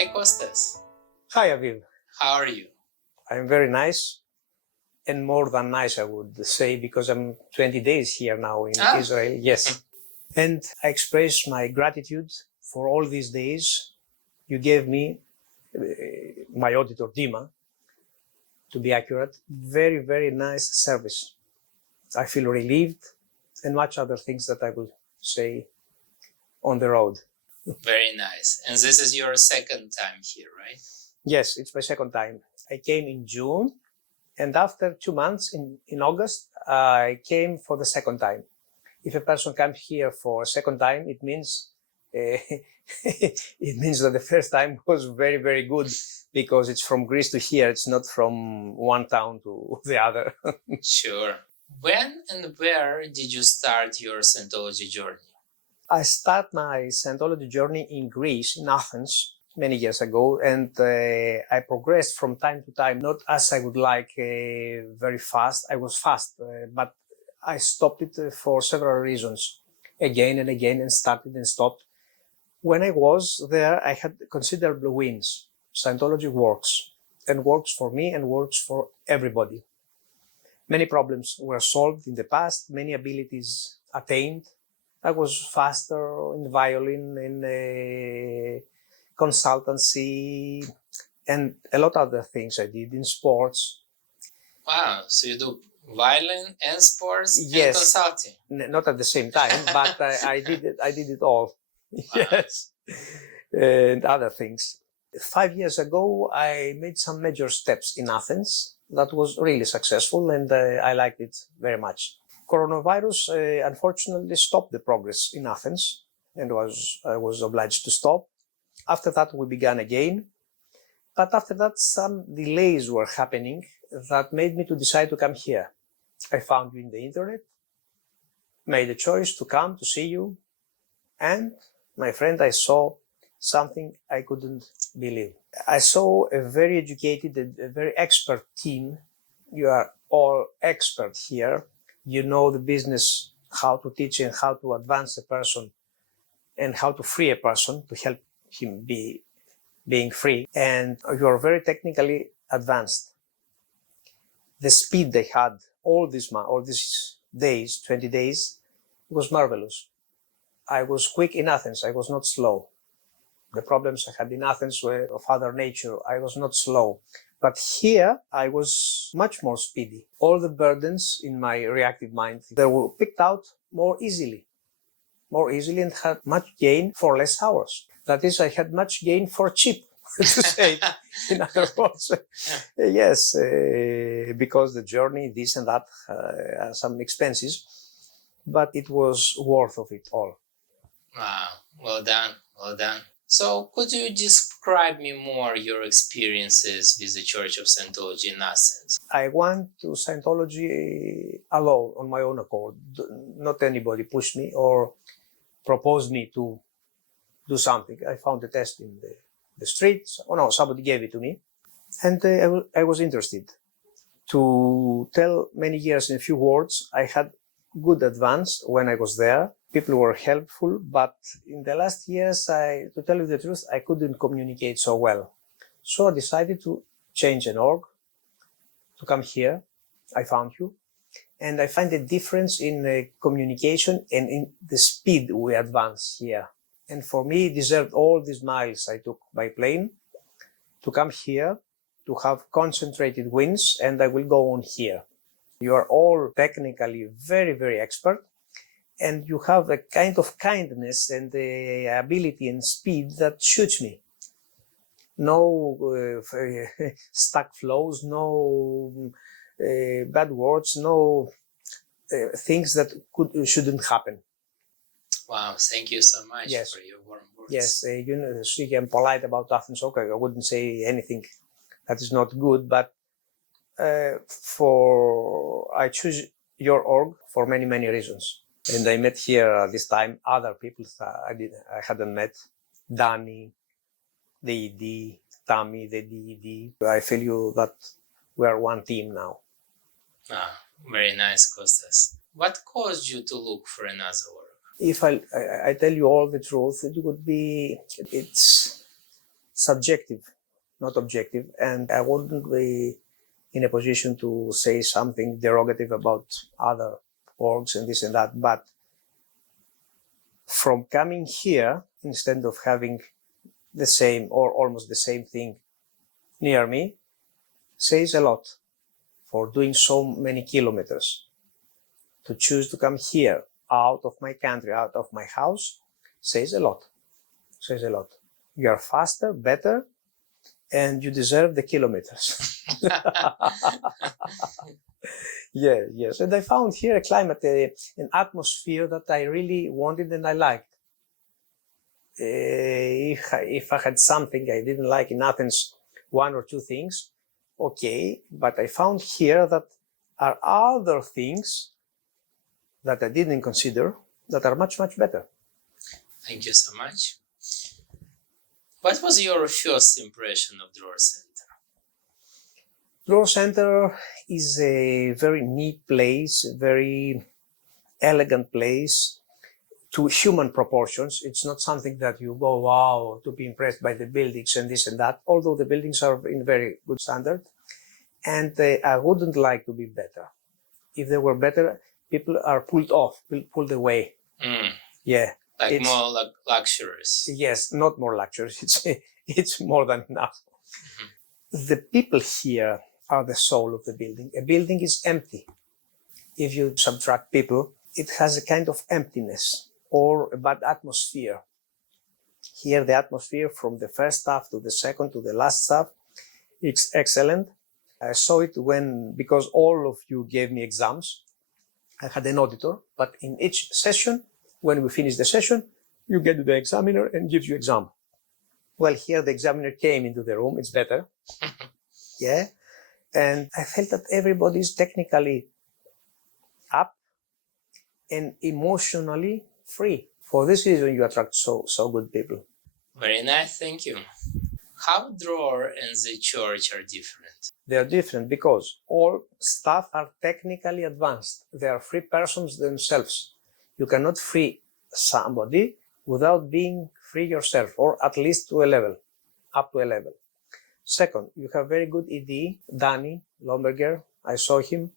Hi, Kostas. Hi, Aviv. How are you? I'm very nice, and more than nice, I would say, because I'm 20 days here now in Israel. Yes. And I express my gratitude for all these days you gave me, my auditor, Dima, to be accurate. Very, very nice service. I feel relieved, and much other things that I will say on the road. Very nice. And this is your second time here, right? Yes, it's my second time. I came in June, and after 2 months in August, I came for the second time. If a person comes here for a second time, it means it means that the first time was very, very good, because it's from Greece to here. It's not from one town to the other. Sure. When and where did you start your Scientology journey? I started my Scientology journey in Greece, in Athens, many years ago, and I progressed from time to time, not as I would like, very fast. I was fast, but I stopped it for several reasons, again and again, and started and stopped. When I was there, I had considerable wins. Scientology works, and works for me and works for everybody. Many problems were solved in the past, many abilities attained. I was faster in violin, in consultancy, and a lot of other things I did in sports. Wow, so you do violin and sports Yes. and consulting? Not at the same time, but I did it all. Wow. Yes, and other things. 5 years ago, I made some major steps in Athens. That was really successful, and I liked it very much. Coronavirus, unfortunately, stopped the progress in Athens, and I was obliged to stop. After that, we began again. But after that, some delays were happening that made me to decide to come here. I found you in the internet, made a choice to come to see you, and, my friend, I saw something I couldn't believe. I saw a very educated and a very expert team. You are all expert here. You know the business, how to teach and how to advance a person, and how to free a person, to help him being free. And you are very technically advanced. The speed they had all these days, 20 days, was marvelous. I was quick in Athens. I was not slow. The problems I had in Athens were of other nature. I was not slow. But here, I was much more speedy. All the burdens in my reactive mind, they were picked out more easily, and had much gain for less hours. That is, I had much gain for cheap, to say it in other words. Yes, because the journey, this and that, some expenses, but it was worth of it all. Wow, well done, well done. So could you describe me more your experiences with the Church of Scientology in Athens? I went to Scientology alone, on my own accord. Not anybody pushed me or proposed me to do something. I found the test in the streets. Oh no, somebody gave it to me. And I was interested. To tell many years in a few words, I had good advance when I was there. People were helpful, but in the last years, to tell you the truth, I couldn't communicate so well. So I decided to change an org, to come here. I found you, and I find a difference in communication and in the speed we advance here. And for me, it deserved all these miles I took by plane to come here, to have concentrated wins, and I will go on here. You are all technically very, very expert, and you have a kind of kindness and the ability and speed that suits me. No stuck flows, no bad words, no things that shouldn't happen. Wow, thank you so much Yes. for your warm words. Yes, you know, speaking, I'm polite about Athens. Okay, I wouldn't say anything that is not good, but I choose your org for many, many reasons. And I met here this time other people I hadn't met. Danny, the ED, Tammy, the DED. I feel you that we are one team now. Ah, very nice, Kostas. What caused you to look for another work? If I tell you all the truth, it would be, it's subjective, not objective, and I wouldn't be in a position to say something derogative about other orgs and this and that, but from coming here, instead of having the same or almost the same thing near me, says a lot. For doing so many kilometers, to choose to come here, out of my country, out of my house, says a lot. Says a lot. You are faster, better, and you deserve the kilometers. Yeah, yes. And I found here a climate, an atmosphere that I really wanted and I liked. If I had something I didn't like in Athens, one or two things, okay, but I found here that are other things that I didn't consider that are much, much better. Thank you so much. What was your first impression of Drawer Center? Drawer Center is a very neat place, a very elegant place to human proportions. It's not something that you go, wow, to be impressed by the buildings and this and that, although the buildings are in very good standard. And I wouldn't like to be better. If they were better, people are pulled off, pulled away. Yeah. Like more luxurious. Yes, not more luxurious. It's more than enough. Mm-hmm. The people here are the soul of the building. A building is empty. If you subtract people, it has a kind of emptiness or a bad atmosphere. Here, the atmosphere from the first staff to the second to the last staff is excellent. I saw it because all of you gave me exams. I had an auditor, but in each session, when we finish the session, you get to the examiner and gives you exam. Well, here the examiner came into the room. It's better. Yeah. And I felt that everybody is technically up and emotionally free. For this reason, you attract so good people. Very nice. Thank you. How Drawer and the church are different? They are different because all staff are technically advanced. They are free persons themselves. You cannot free somebody without being free yourself, or at least to a level, up to a level. Second, you have very good ED, Danny Lomberger. I saw him,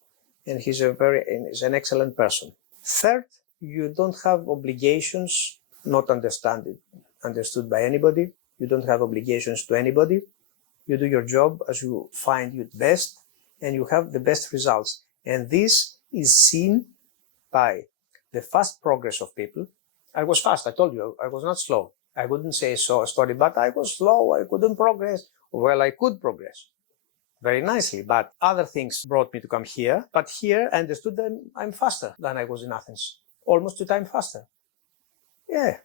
and he's an excellent person. Third, you don't have obligations, not understood by anybody. You don't have obligations to anybody. You do your job as you find it best, and you have the best results. And this is seen by the fast progress of people. I was fast, I told you, I was not slow. I wouldn't say so a story, but I was slow, I couldn't progress. Well, I could progress very nicely, but other things brought me to come here. But here I understood that I'm faster than I was in Athens, almost 2 times faster. Yeah.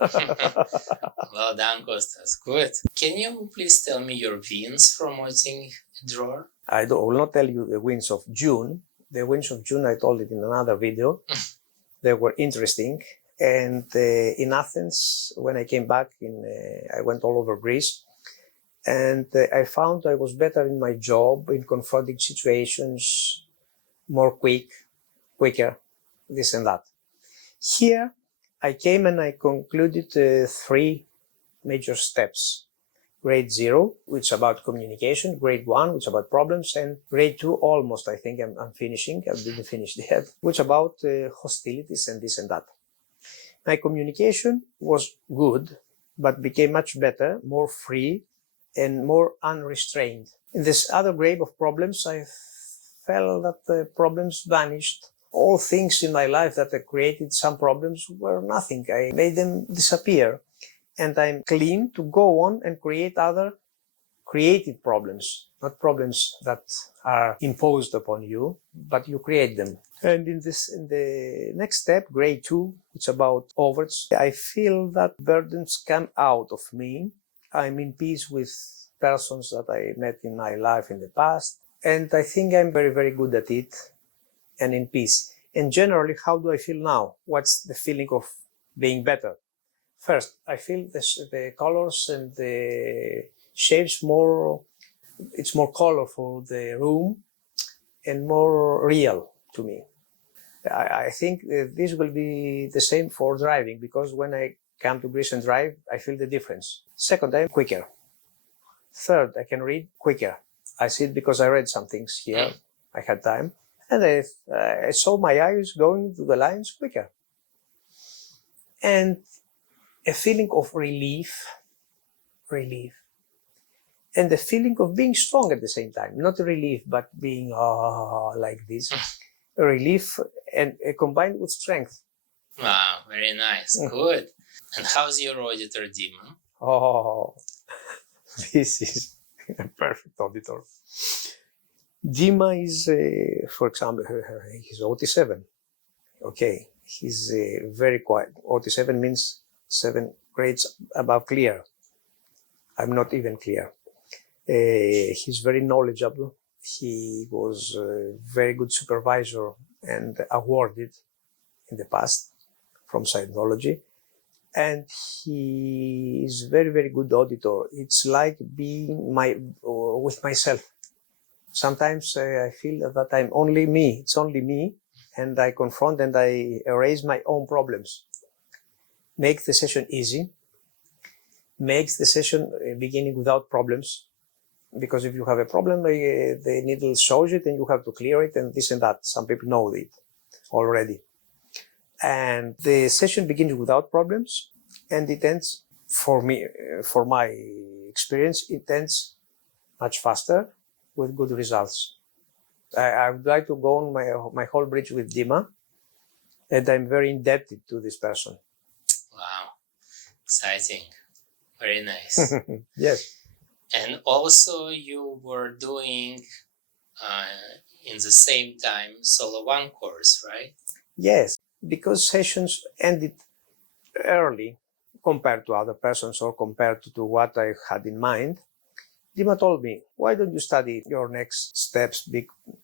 Well done, Kostas. Good. Can you please tell me your wins from auditing a drawer? I will not tell you the wins of June. The wins of June, I told it in another video. They were interesting. And in Athens, when I came back, I went all over Greece. And I found I was better in my job, in confronting situations, more quicker, this and that. Here, I came and I concluded 3 major steps. Grade 0, which is about communication. Grade 1, which is about problems. And grade 2, almost, I think I'm finishing. I didn't finish yet. Which is about hostilities and this and that. My communication was good, but became much better, more free, and more unrestrained. In this other grade of problems, I felt that the problems vanished. All things in my life that created some problems were nothing. I made them disappear. And I'm clean to go on and create other creative problems, not problems that are imposed upon you, but you create them. And in the next step, grade 2, it's about overs. I feel that burdens come out of me. I'm in peace with persons that I met in my life in the past. And I think I'm very, very good at it and in peace. And generally, how do I feel now? What's the feeling of being better? First, I feel the colors and the shapes more, it's more colorful, the room, and more real to me. I think this will be the same for driving, because when I come to Greece and drive, I feel the difference. Second, I'm quicker. Third, I can read quicker. I see it because I read some things here. I had time. And I saw my eyes going to the lines quicker. And a feeling of relief, and the feeling of being strong at the same time. Not relief, but being like this. Relief and combined with strength. Wow, very nice. Good. And how's your auditor, Dima? Oh, this is a perfect auditor. Dima is, for example, he's OT7. Okay, he's very quiet. OT7 means 7 grades above clear. I'm not even clear. He's very knowledgeable. He was a very good supervisor and awarded in the past from Scientology. And he is very, very good auditor. It's like being with myself. Sometimes I feel that I'm only me. It's only me. And I confront and I erase my own problems. Make the session easy. Makes the session beginning without problems. Because if you have a problem, the needle shows it and you have to clear it and this and that. Some people know it already. And the session begins without problems and it ends, for me, for my experience, it ends much faster with good results. I would like to go on my whole bridge with Dima, and I'm very indebted to this person. Wow, exciting. Very nice. Yes. And also you were doing in the same time Solo 1 course, right? Yes, because sessions ended early compared to other persons or compared to what I had in mind. Dima told me, why don't you study your next steps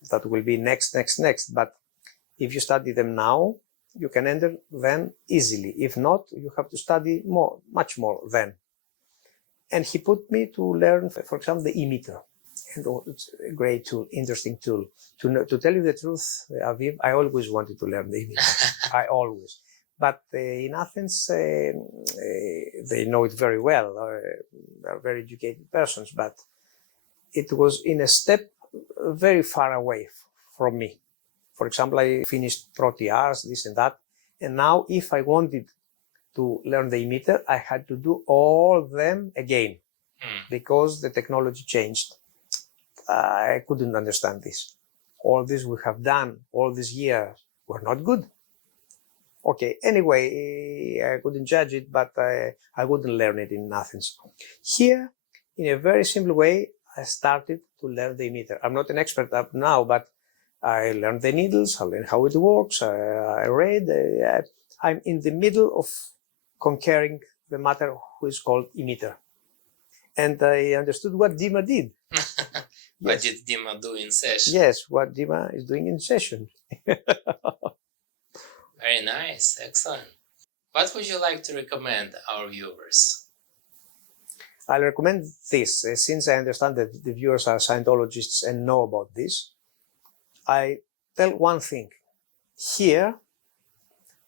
that will be next. But if you study them now, you can enter them easily. If not, you have to study much more then. And he put me to learn, for example, the emitter. And it's a great tool, interesting tool. To tell you the truth, Aviv, I always wanted to learn the emitter. I always. But in Athens, they know it very well. They're very educated persons, but it was in a step very far away from me. For example, I finished ProTRs, this and that. And now if I wanted to learn the emitter, I had to do all of them again because the technology changed. I couldn't understand this. All this we have done all these years were not good. Okay, anyway, I couldn't judge it, but I wouldn't learn it in Athens. Here, in a very simple way, I started to learn the emitter. I'm not an expert up now, but I learned the needles, I learned how it works, I read. I'm in the middle of conquering the matter who is called emitter. And I understood what Dima did. What did Dima do in session? Yes, what Dima is doing in session. Very nice, excellent. What would you like to recommend our viewers? I'll recommend this, since I understand that the viewers are Scientologists and know about this. I tell one thing. Here,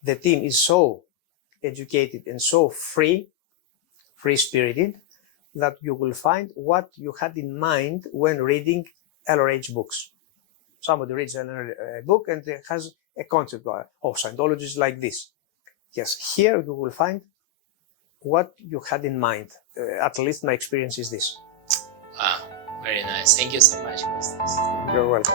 the team is so educated and so free-spirited, that you will find what you had in mind when reading LRH books. Somebody reads a book and has a concept of Scientology is like this. Yes, here you will find what you had in mind. At least my experience is this. Wow, very nice. Thank you so much, Kostas. You're welcome.